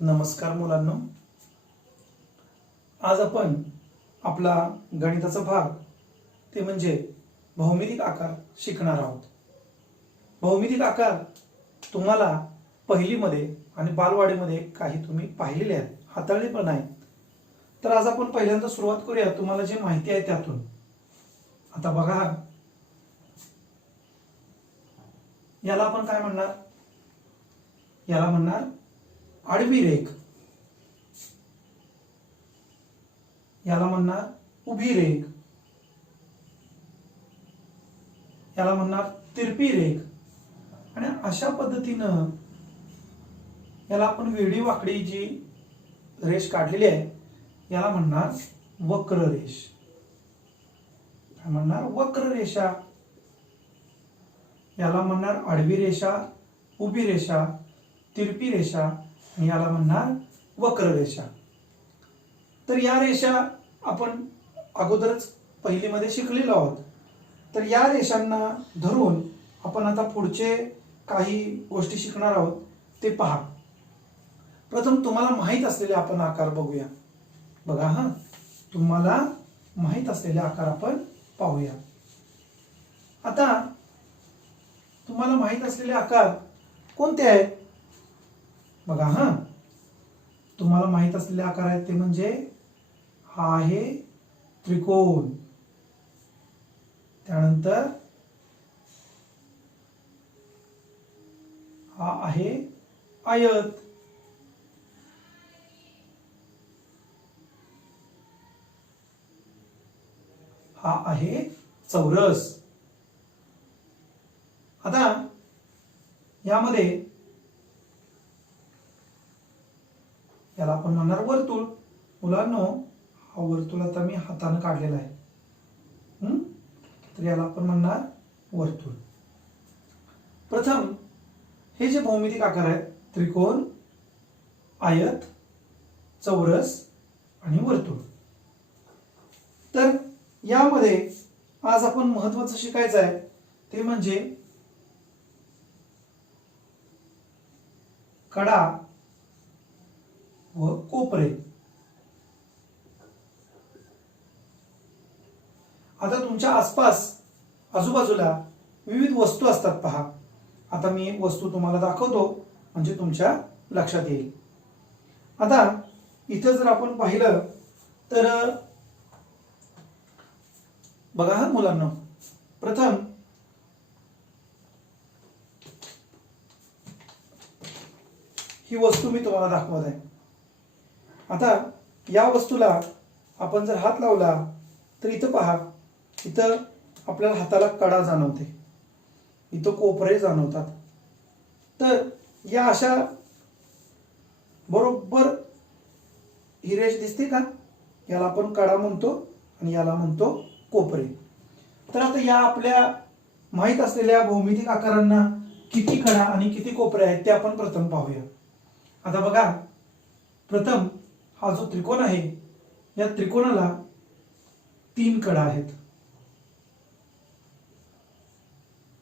नमस्कार मुलांनो, आज आपण आपला गणिताचा भाग ते म्हणजे भौमितिक आकार शिकणार आहोत. भौमितिक आकार तुम्हाला पहिलीमध्ये आणि बालवाडीमध्ये काही तुम्ही पाहिलेले आहेत, हाताळले पण आहे. तर आज आपण पहिल्यांदा सुरुवात करूया तुम्हाला जे माहिती आहे त्यातून. आता बघा, याला आपण काय म्हणणार? याला म्हणणार आडवी रेघ, याला म्हणणार उभी रेघ, याला म्हणणार तिरपी रेघ. आणि अशा पद्धतीनं याला आपण वेडी वाकडी जी रेष काढलेली आहे याला म्हणणार वक्र रेष. काय म्हणणार? वक्र रेषा. याला म्हणणार आडवी रेषा, उभी रेषा, तिरपी रेषा आणि याला म्हणणार वक्र रेषा. तर या रेषा आपण अगोदरच पहिलीमध्ये शिकलेलो आहोत. तर या रेषांना धरून आपण आता पुढचे काही गोष्टी शिकणार आहोत ते पहा. प्रथम तुम्हाला माहित असलेले आपण आकार बघूया. बघा, तुम्हाला माहित असलेले आकार आपण पाहूया. आता तुम्हाला माहित असलेले आकार कोणते आहेत? बघा, तुम्हाला माहित असलेले आकार आहेत ते म्हणजे हा आहे त्रिकोण, त्यानंतर हा आहे आयत, हा आहे चौरस. आता यामध्ये याला आपण म्हणणार वर्तुळ. मुलांनो, हा वर्तुळ आता मी हाताने काढलेला आहे. तर याला आपण म्हणणार वर्तुळ. प्रथम हे जे भौमितिक आकार आहेत त्रिकोण, आयत, चौरस आणि वर्तुळ. तर यामध्ये आज आपण महत्त्वाचं शिकायचं आहे ते म्हणजे कडा व कोपरे. आता तुमच्या आसपास आजूबाजूला विविध वस्तू असतात. पहा, आता मी एक वस्तू तुम्हाला दाखवतो म्हणजे तुमच्या लक्षात येईल. आता इथं जर आपण पाहिलं तर बघा मुलांना, प्रथम ही वस्तू मी तुम्हाला दाखवत आहे. आता या वस्तूला आपण जर हात लावला तर इथं पहा, इथं आपल्याला हाताला कडा जाणवते, इथं कोपरे जाणवतात. तर या अशा बरोबर ही रेष दिसते का? याला आपण कडा म्हणतो आणि याला म्हणतो कोपरे. तर आता या आपल्या माहित असलेल्या भौमितिक आकारांना किती कडा आणि किती कोपरे आहेत ते आपण प्रथम पाहूया. आता बघा, प्रथम हा जो त्रिकोण आहे या त्रिकोणाला 3 कडा आहेत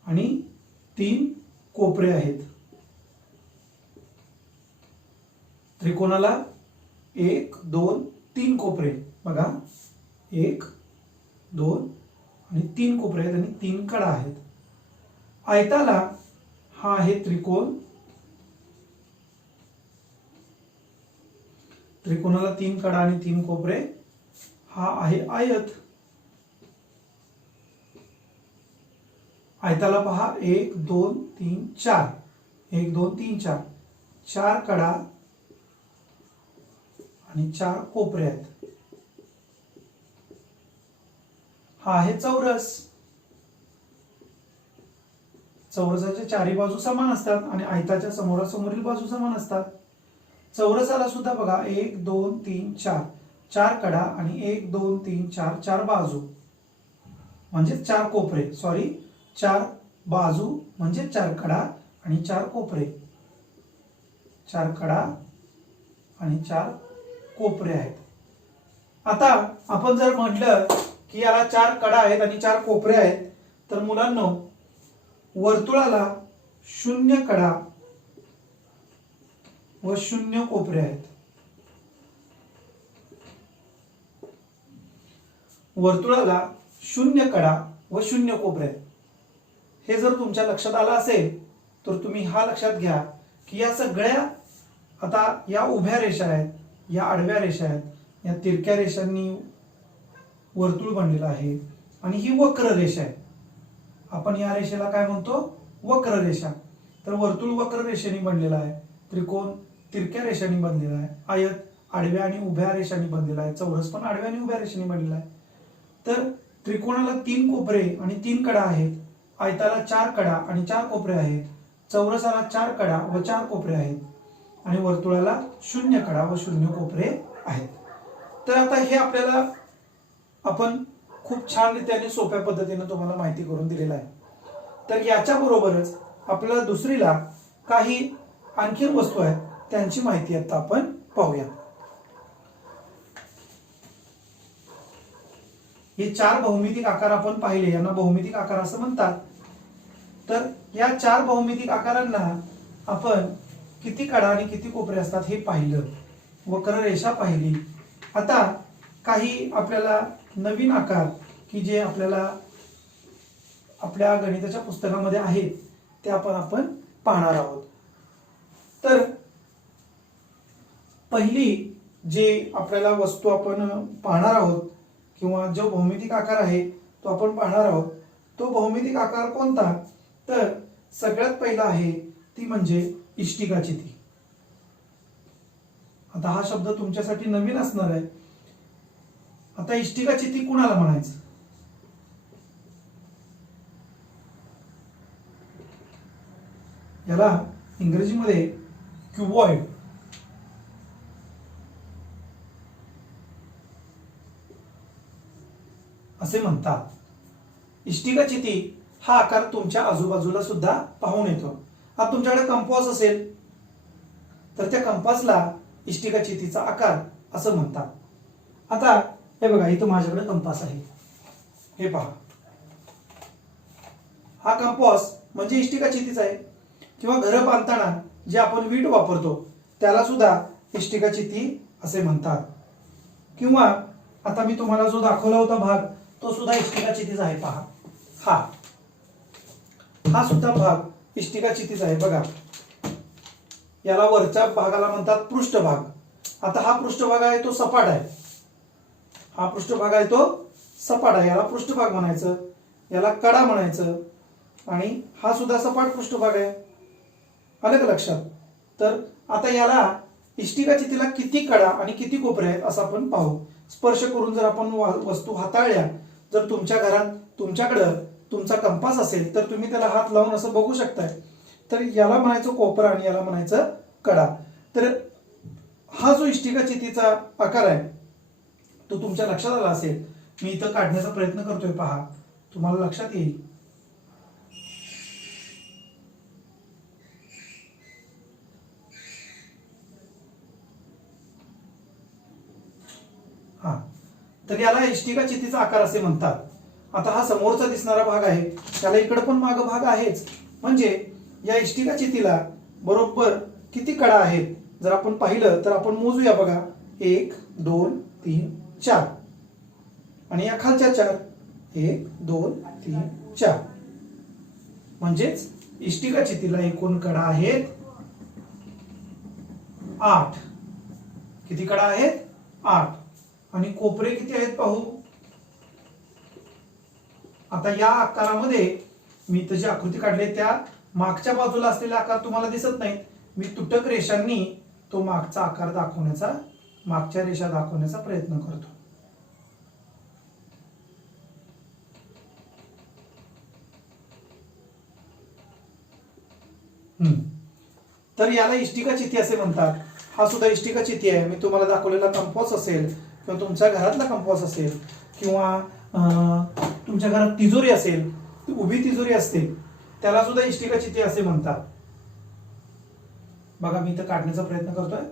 आणि 3 कोपरे आहेत. त्रिकोणाला 1, 2, 3 कोपरे. बघा, 1, 2 आणि 3 कोपरे आहेत आणि 3 कडा आहेत. आयताला हा आहे त्रिकोण, त्रिकोणाला 3 कडा आणि 3 कोपरे. हा आहे आयत. आयताला पहा 1, 2, 3, 4, 1, 2, 3, 4, 4 कडा आणि 4 कोपरे आहेत. हा आहे चौरस. चौरसाच्या चारी बाजू समान असतात आणि आयताच्या समोरासमोरील बाजू समान असतात. चौरसाला सुद्धा बघा 1, 2, 3, 4, 4 कडा आणि 1, 2, 3, 4, 4 बाजू म्हणजे 4 कोपरे. सॉरी, 4 बाजू म्हणजे 4 कडा आणि 4 कोपरे. 4 कडा आणि 4 कोपरे आहेत. आता आपण जर म्हटलं की याला 4 कडा आहेत आणि 4 कोपरे आहेत तर मुलांनो, वर्तुळाला 0 कडा व 0 कोपरे आहेत. वर्तुळाला 0 कडा व 0 कोपरे आहेत. हे जर तुमच्या लक्षात आलं असेल तर तुम्ही हा लक्षात घ्या की या सगळ्या आता या उभ्या रेषा आहेत, या आडव्या रेषा आहेत, या तिरक्या रेषांनी वर्तुळ बनलेलं आहे आणि ही वक्र रेषा आहे. आपण या रेषेला काय म्हणतो? वक्र रेषा. तर वर्तुळ वक्र रेषेने बनलेला आहे, त्रिकोण तिरक्या रेषांनी बनलेला आहे, आयत आडव्या आणि उभ्या रेषांनी बनलेला आहे, चौरस पण आडव्या आणि उभ्या रेषांनी बनलेला आहे. तर त्रिकोणाला 3 कोपरे आणि 3 कडा आहेत, आयताला 4 कडा आणि 4 कोपरे आहेत, चौरसाला 4 कडा व 4 कोपरे आहेत आणि वर्तुळाला 0 कडा व 0 कोपरे आहेत. तर आता हे आपल्याला आपण खूप छान रीतीने सोप्या पद्धतीने तुम्हाला माहिती करून दिलेला आहे. तर याच्या बरोबरच आपल्याला दुसरीला काही आणखी वस्तू आहेत त्यांची माहिती आता आपण पाहूया. हे 4 भौमितिक आकार आपण पाहिले, यांना भौमितिक आकार असं म्हणतात. तर या 4 भौमितिक आकारांना आपण किती कडा आणि किती कोपरे असतात हे पाहिलं, वक्र रेषा पाहिली. आता काही आपल्याला नवीन आकार की जे आपल्याला आपल्या गणिताच्या पुस्तकामध्ये आहेत ते आपण पाहणार आहोत. तर पहिली जे आपल्याला वस्तू आपण पाहणार आहोत किंवा जो भौमितिक आकार आहे तो आपण पाहणार आहोत, तो भौमितिक आकार कोणता? तर सगळ्यात पहिला आहे ती म्हणजे इष्टिकाचिती. आता हा शब्द तुमच्यासाठी नवीन असणार आहे. आता इष्टिकाचिती कुणाला म्हणायचं? याला इंग्रजीमध्ये क्युबॉइड असे म्हणतात. इष्टिकाचिती हा आकार तुमच्या आजूबाजूला सुद्धा पाहून येतो. आता तुमच्याकडे कंपास असेल तर त्या कंपासला इष्टिकाचितीचा आकार असं म्हणतात. आता हे बघा, इथं माझ्याकडे कंपास आहे, हे पहा, हा कंपास म्हणजे इष्टिकाचितीचा आहे. किंवा घर बांधताना जे आपण वीट वापरतो त्याला सुद्धा इष्टिकाचिती असे म्हणतात. किंवा आता मी तुम्हाला जो दाखवला होता भाग तो सुद्धा इष्टिकाचितीचा आहे. पहा, हा सुद्धा भाग इष्टिकाचितीचा आहे. बघा, याला वरच्या भागाला म्हणतात पृष्ठभाग. आता हा पृष्ठभाग आहे तो सपाट आहे, हा पृष्ठभाग आहे तो सपाट आहे, याला पृष्ठभाग म्हणायचं, याला कडा म्हणायचं आणि हा सुद्धा सपाट पृष्ठभाग आहे. आलं का लक्षात? तर आता याला इष्टिकाचितीला किती कडा आणि किती कोपरे आहेत असं आपण पाहू. स्पर्श करून जर आपण वस्तू हाताळल्या, जर तुमच्या घरात तुमच्याकडं तुमचा कंपास असेल तर तुम्ही त्याला हात लावून असं बघू शकताय. तर याला म्हणायचं कोपरा आणि याला म्हणायचं कडा. तर हा जो इष्टिकाचितीचा आकार आहे तो तुमच्या लक्षात आला असेल. मी इथं काढण्याचा प्रयत्न करतोय, पहा, तुम्हाला लक्षात येईल. हा, तर याला इष्टिकाचितीचा आकार असे म्हणतात. आता हा समोरचा दिसणारा भाग आहे, त्याला इकडे पण माग भाग आहेच. म्हणजे या इष्टिकाचितीला बरोबर किती कडा आहेत जर आपण पाहिलं तर आपण मोजूया. बघा, 1 2 3 4 आणि या खालच्या 4, 1 2 3 4. म्हणजेच इष्टिकाचितीला एकूण कडा आहेत 8. किती कडा आहेत? 8. आणि कोपरे किती आहेत पाहू. आता या आकारामध्ये मी इथं जी आकृती काढली त्या मागच्या बाजूला असलेले आकार तुम्हाला दिसत नाहीत. मी तुटक रेषांनी तो मागचा आकार दाखवण्याचा, मागच्या रेषा दाखवण्याचा प्रयत्न करतो. तर याला इष्टिकाचिती असे म्हणतात. हा सुद्धा इष्टिकाचिती आहे. मी तुम्हाला दाखवलेला कंपास असेल किंवा तुमच्या घरातला कंपास असेल किंवा तुमच्या घरात तिजोरी असेल, उभी तिजोरी असते, त्याला सुद्धा इष्टिकाचिती असे म्हणतात. बघा, मी इथं काढण्याचा प्रयत्न करतोय.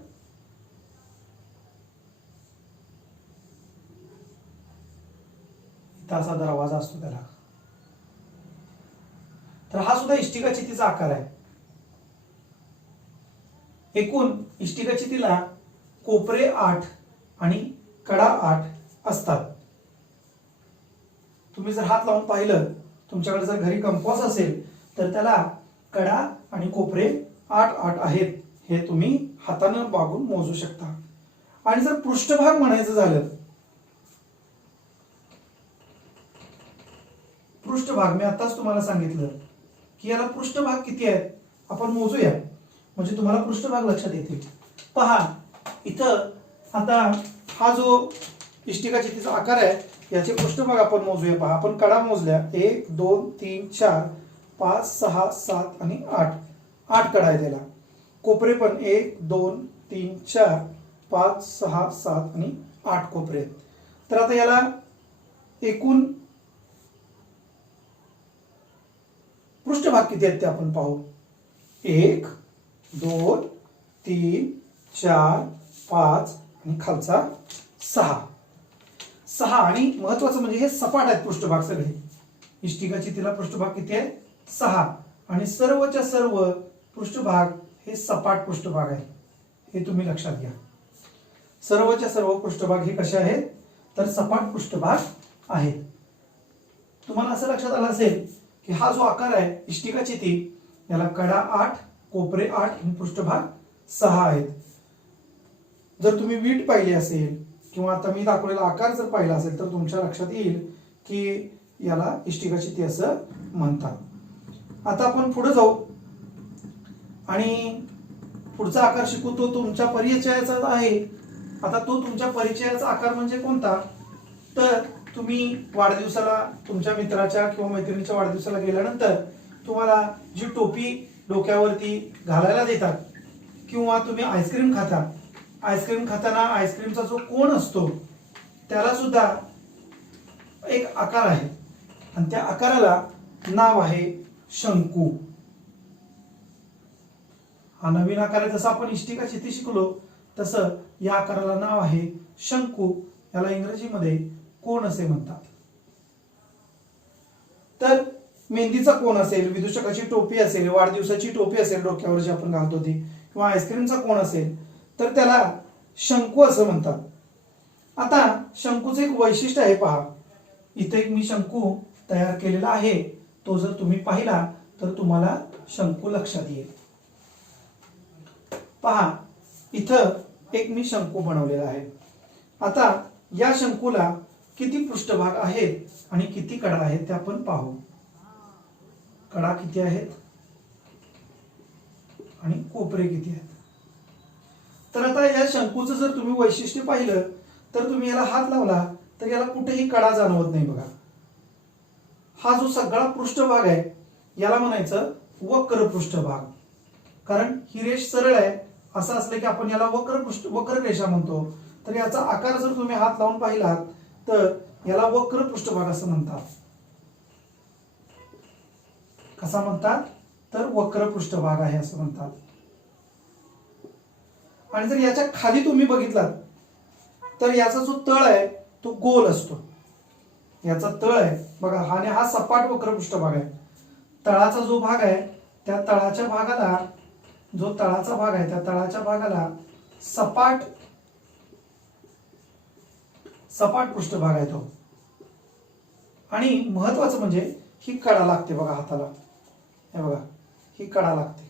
इथं असा दरवाजा असतो त्याला. तर हा सुद्धा इष्टिकाचितीचा आकार आहे. एकूण इष्टिकाचितीला कोपरे 8 आणि कडा 8 असतात. तुम्ही जर हात लावून पाहिलं, तुमच्याकडे जर घरी कंपास असेल तर त्याला कडा आणि कोपरे 8 आहेत, हे तुम्ही हातानं बागून मोजू शकता. आणि जर पृष्ठभाग म्हणायचं झालं, पृष्ठभाग मी आताच तुम्हाला सांगितलं की याला पृष्ठभाग किती आहेत आपण मोजूया, म्हणजे तुम्हाला पृष्ठभाग लक्षात येतील. पहा इथं आता हा जो इष्टिकाचितीचा आकार आहे याचे पृष्ठभाग आपण मोजूया. पहा आपण कडा मोजल्या, 1 2 3 4 5 6 7 आणि 8 कडा आहे त्याला. कोपरे पण 1 2 3 4 5 6 7 आणि 8 कोपरे आहेत. तर आता याला एकूण पृष्ठभाग किती आहेत ते आपण पाहू. 1 2 3 4 5 आणि खालचा 6 आणि महत्वाचं म्हणजे हे सपाट आहेत पृष्ठभाग सगळे. इष्टिकाचितीला पृष्ठभाग किती आहे 6 आणि सर्वच्या सर्व पृष्ठभाग हे सपाट पृष्ठभाग आहे, हे तुम्ही लक्षात घ्या. सर्वच्या सर्व पृष्ठभाग हे कसे आहेत तर सपाट पृष्ठभाग आहेत. तुम्हाला असं लक्षात आलं असेल की हा जो आकार आहे इष्टिकाचिती याला कडा 8 कोपरे 8 आणि पृष्ठभाग 6 आहेत. जर तुम्ही वीट पाहिली असेल किंवा आता मी दाखवलेला आकार जर पाहिला असेल तर तुमच्या लक्षात येईल की याला इष्टिकाचिती असं म्हणतात. आता आपण पुढे जाऊ आणि पुढचा आकार शिकू, तो तुमच्या परिचयाचा आहे. आता तो तुमच्या परिचयाचा आकार म्हणजे कोणता, तर तुम्ही वाढदिवसाला तुमच्या मित्राच्या किंवा मैत्रिणीच्या वाढदिवसाला गेल्यानंतर तुम्हाला जी टोपी डोक्यावरती घालायला देतात किंवा तुम्ही आईस्क्रीम खाता, आईस्क्रीम खाताना आईस्क्रीमचा जो कोन असतो त्याला सुद्धा एक आकार आहे आणि त्या आकाराला नाव आहे शंकू. हा नवीन आकार आहे. जसं आपण इष्टिकाचिती शिकलो तसं या आकाराला नाव आहे शंकू. याला इंग्रजीमध्ये कोन असे म्हणतात. तर मेहंदीचा कोन असेल, विदूषकाची टोपी असेल, वाढदिवसाची टोपी असेल डोक्यावर जी आपण घालतो ती, किंवा आईस्क्रीमचा कोन असेल तर त्याला शंकू असं म्हणतात. आता शंकूचं एक वैशिष्ट्य आहे. पहा इथे एक मी शंकू तयार केलेला आहे, तो जर तुम्ही पाहिला तर तुम्हाला शंकू लक्षात येईल. पहा इथं एक मी शंकू बनवलेला आहे. आता या शंकूला किती पृष्ठभाग आहेत आणि किती कडा आहेत ते आपण पाहू. कडा किती आहेत आणि कोपरे किती आहेत. तर आता या शंकूचं जर तुम्ही वैशिष्ट्य पाहिलं तर तुम्ही याला हात लावला तर याला कुठेही कडा जाणवत नाही. बघा हा जो सगळा पृष्ठभाग आहे याला म्हणायचं वक्र पृष्ठभाग, कारण ही रेष सरळ आहे. असं असलं की आपण याला वक्र रेषा म्हणतो. तर याचा आकार जर तुम्ही हात लावून पाहिलात तर याला वक्र पृष्ठभाग असं म्हणतात. कसा म्हणतात तर वक्र पृष्ठभाग आहे असं म्हणतात. आणि जर याच्या खाली तुम्ही बघितलात तर याचा जो तळ आहे तो गोल असतो. याचा तळ आहे बघा, हा सपाट वक्र पृष्ठभाग आहे. तळाचा जो भाग आहे त्या तळाच्या भागाला, जो तळाचा भाग आहे त्या तळाच्या भागाला सपाट पृष्ठभाग आहे तो. आणि महत्वाचं म्हणजे ही कडा लागते बघा हाताला, हे बघा ही कडा लागते.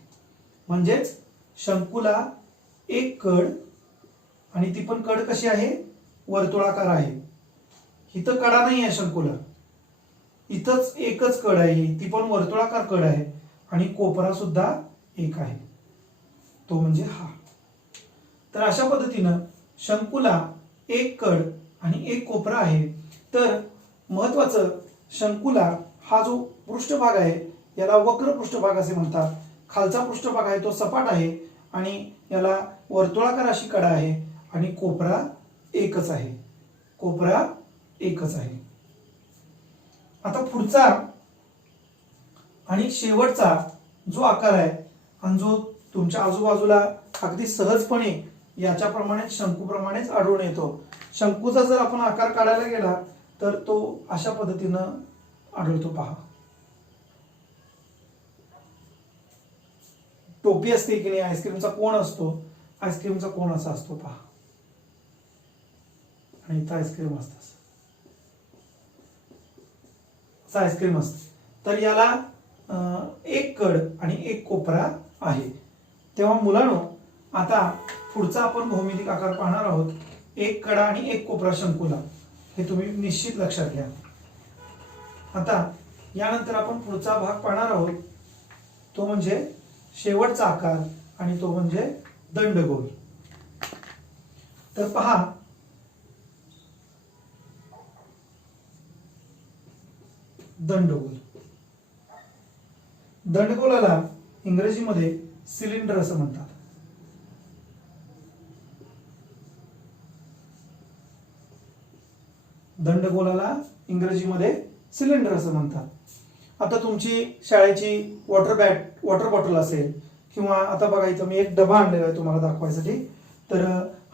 म्हणजेच शंकूला एक कड, आणि ती पण कड कशी आहे वर्तुळाकार आहे. इथं कडा नाही आहे शंकूला, इथंच एकच कड आहे, ती पण वर्तुळाकार कड आहे आणि कोपरा सुद्धा एक आहे, तो म्हणजे हा. तर अशा पद्धतीनं शंकूला एक कड आणि एक कोपरा आहे. तर महत्वाचं शंकूला हा जो पृष्ठभाग आहे याला वक्र पृष्ठभाग असे म्हणतात. खालचा पृष्ठभाग आहे तो सपाट आहे आणि याला वर्तुळाकार अशी कडा आहे आणि कोपरा एकच आहे, कोपरा एकच आहे. आता पुढचा आणि शेवटचा जो आकार आहे आणि जो तुमच्या आजूबाजूला अगदी सहजपणे याच्याप्रमाणे शंकूप्रमाणेच आढळून येतो. शंकूचा जर आपण आकार काढायला गेला तर तो अशा पद्धतीनं आढळतो. पहा टोपी असते की नाही, आईस्क्रीमचा कोण असतो, आईस्क्रीमचा कोण असा असतो पहा, आणि इथं आईस्क्रीम असतं असं आईस्क्रीम असतं. तर याला एक कड आणि एक कोपरा आहे. तेव्हा मुलांनो, आता पुढचा आपण भौमितिक आकार पाहणार आहोत, एक कडा आणि एक कोपरा शंकूला. हे तुम्ही निश्चित लक्षात घ्या. आता यानंतर आपण पुढचा भाग पाहणार आहोत, तो म्हणजे शेवटचा आकार, आणि तो म्हणजे दंडगोल. तर पहा, दंडगोल. दंडगोलाला इंग्रजीमध्ये सिलेंडर असं म्हणतात. दंडगोलाला इंग्रजीमध्ये सिलेंडर असं म्हणतात. आता तुमची शाळेची वॉटर बॉटल असेल, किंवा आता बघा इथं मी एक डबा आणलेला आहे तुम्हाला दाखवायसाठी. तर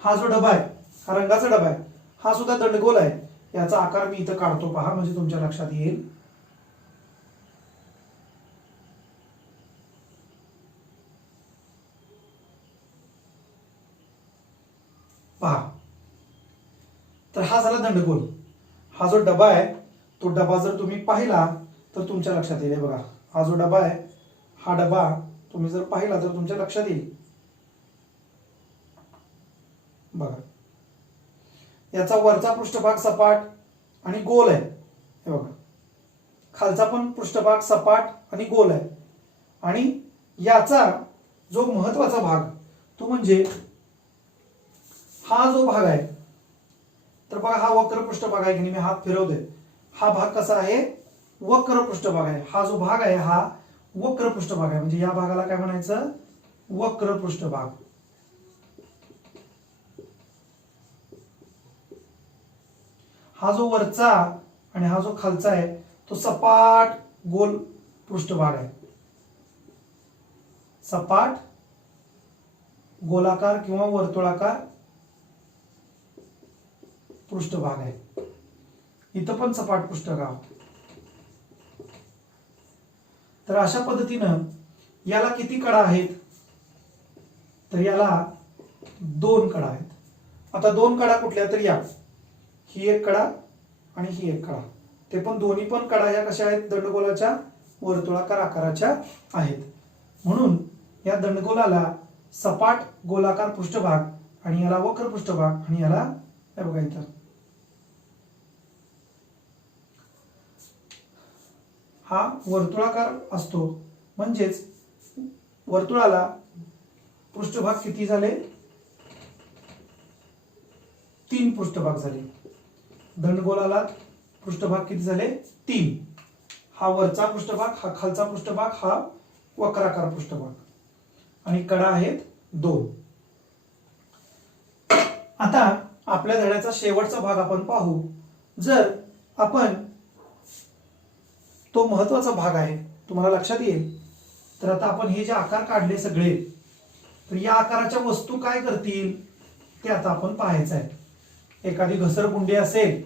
हा जो डबा आहे, हा रंगाचा डबा आहे, हा सुद्धा दंडगोल आहे. याचा आकार मी इथं काढतो पहा, म्हणजे तुमच्या लक्षात येईल. पहा, तर हा झाला दंडगोल. हा जो डबा आहे, तो डबा जर तुम्ही पाहिला तर तुमच्या लक्षात येईल. बघा, हा जो डबा आहे, हा डबा तुम्ही जर पाहिला तर तुमच्या लक्षात येईल. बघा, याचा वरचा पृष्ठभाग सपाट आणि गोल आहे. हे बघा, खालचा पण पृष्ठभाग सपाट आणि गोल आहे. आणि याचा जो महत्वाचा भाग, तो म्हणजे हा जो भाग आहे, तर बघा हा वक्र पृष्ठभाग आहे की नाही, मी हात फिरवतोय. हा भाग कसा आहे, वक्र पृष्ठभाग आहे. हा जो भाग आहे हा वक्र पृष्ठभाग आहे. म्हणजे या भागाला काय म्हणायचं, वक्र पृष्ठभाग. हा जो वरचा आणि हा जो खालचा आहे, तो सपाट गोल पृष्ठभाग आहे. सपाट गोलाकार किंवा वर्तुळाकार पृष्ठभाग आहे. इथं पण सपाट पृष्ठभाग. तर अशा पद्धतीनं याला किती कडा आहेत, तर याला 2 कडा आहेत. आता 2 कडा कुठल्या, तर या, ही एक कडा आणि ही एक कडा. ते पण दोन्ही पण कडा या कशा आहेत, दंडगोलाच्या वर्तुळाकार आकाराच्या आहेत. म्हणून या दंडगोलाला सपाट गोलाकार पृष्ठभाग, आणि याला वक्र पृष्ठभाग, आणि याला हे बघा इथं हा वर्तुळाकार असतो. म्हणजेच वर्तुळाला पृष्ठभाग किती झाले, 3 पृष्ठभाग झाले. दंडगोलाला पृष्ठभाग किती झाले, 3. हा वरचा पृष्ठभाग, हा खालचा पृष्ठभाग, हा वक्राकार पृष्ठभाग, आणि कडा आहेत 2. आता आपल्या धड्याचा शेवटचा भाग आपण पाहू. जर आपण, तो महत्वाचा भाग आहे, तुम्हाला लक्षात येईल. तर आता आपण हे जे आकार काढले सगळे, तर या आकाराच्या वस्तू काय करतील ते आता आपण पाहायचं आहे. एखादी घसरगुंडी असेल,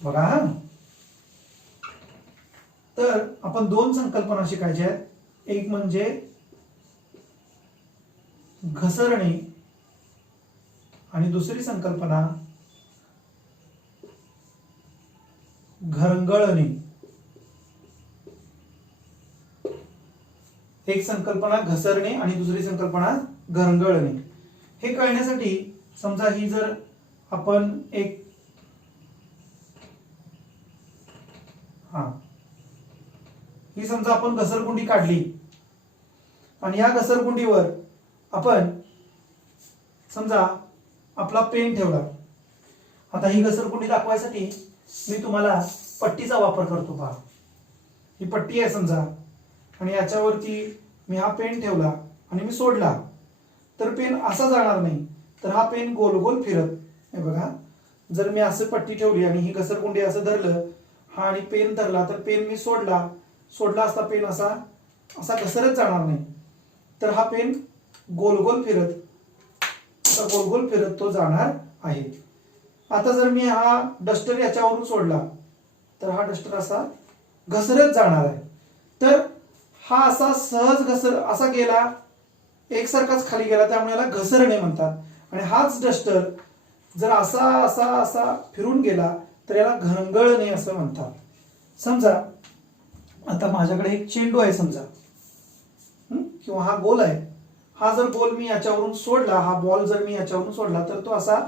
बघा, तर आपण 2 संकल्पना शिकायच्या आहेत. एक म्हणजे घसरणे, आणि दुसरी संकल्पना घरंगळणे. एक संकल्पना घसरणे आणि दुसरी संकल्पना घरंगळणे. हे कळण्यासाठी समजा ही जर आपण एक ही समजा आपण घसरगुंडी काढली, आणि या घसरगुंडीवर आपण समजा आपला पेन ठेवला. आता ही घसरगुंडी दाखवायसाठी मी तुम्हाला पट्टीचा वापर करतो. पहा, ही पट्टी आहे समजा, आणि याच्यावरती मी हा पेन ठेवला आणि मी सोडला, तर पेन असा जाणार नाही, तर हा पेन गोल गोल फिरत. हे बघा, जर मी असं पट्टी ठेवली आणि ही घसरगुंडी असं धरलं, हा आणि पेन धरला, तर पेन मी सोडला असता पेन असा असा घसरत जाणार नाही, तर हा पेन गोल गोल फिरत गोल गोल फिरत तो जाणार आहे. आता जर मी हा डस्टर याच्यावरून सोडला, तर हा डस्टर असा घसरत जाणार आहे. तर हा असा सहज असा गेला, एकसारखाच खाली गेला, त्यामुळे याला घसरणे म्हणतात. आणि हाच डस्टर जर असा असा असा फिरून गेला तर याला घरंगळणे असं म्हणतात. समजा आता माझ्याकडे एक चेंडू आहे समजा, किंवा हा गोल आहे. हा जर गोल मी याच्यावरून सोडला, हा बॉल जर मी याच्यावरून सोडला तर तो असा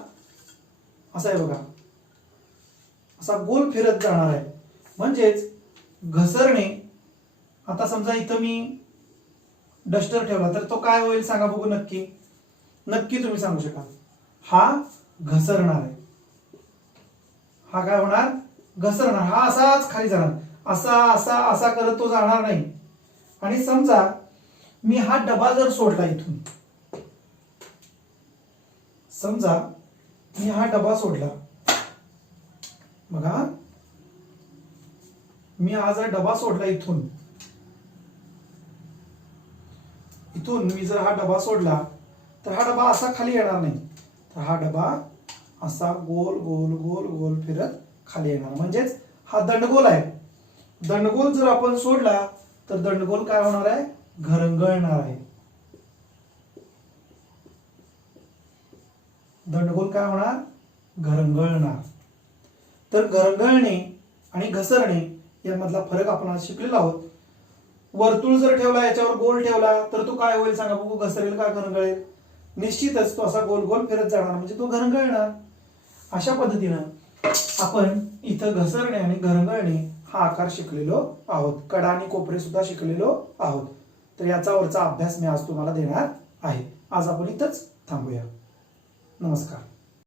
असा आहे बघा, असा गोल फिरत जाणार आहे. म्हणजेच घसरणे. आता समजा इथं मी डस्टर ठेवला तर तो काय होईल सांगा बघू. नक्की नक्की तुम्ही सांगू शकाल. हा घसरणार आहे. हा काय होणार, घसरणार. हा असाच खाली जाणार, असा असा असा करत तो जाणार नाही. आणि समजा मी हा डबा जर सोडला इथून, समजा मी हा डबा सोडला बघा, मी हा जर डबा सोडला इथून मी जर हा डबा सोडला तर हा डबा असा खाली येणार नाही, तर हा डबा असा गोल गोल गोल गोल फिरत खाली येणार. म्हणजेच हा दंडगोल आहे. दंडगोल जर आपण सोडला तर दंडगोल काय होणार आहे, घरंगळणार आहे. दंडगोल काय होणार, घरंगळणार. तर घरंगळणे आणि घसरणे यामधला फरक आपण आज शिकलेलो आहोत. वर्तुळ जर ठेवला, याच्यावर गोल ठेवला तर तो काय होईल सांगा बघू, घसरेल का घरंगळेल? निश्चितच तो असा गोल गोल फिरत जाणार, म्हणजे तो घरंगळणार. अशा पद्धतीनं आपण इथं घसरणे आणि घरंगळणे हा आकार शिकलेलो आहोत. कडा आणि कोपरे सुद्धा शिकलेलो आहोत. तर याचा वरचा अभ्यास मी आज तुम्हाला देणार आहे. आज आपण इथंच थांबूया. नमस्कार.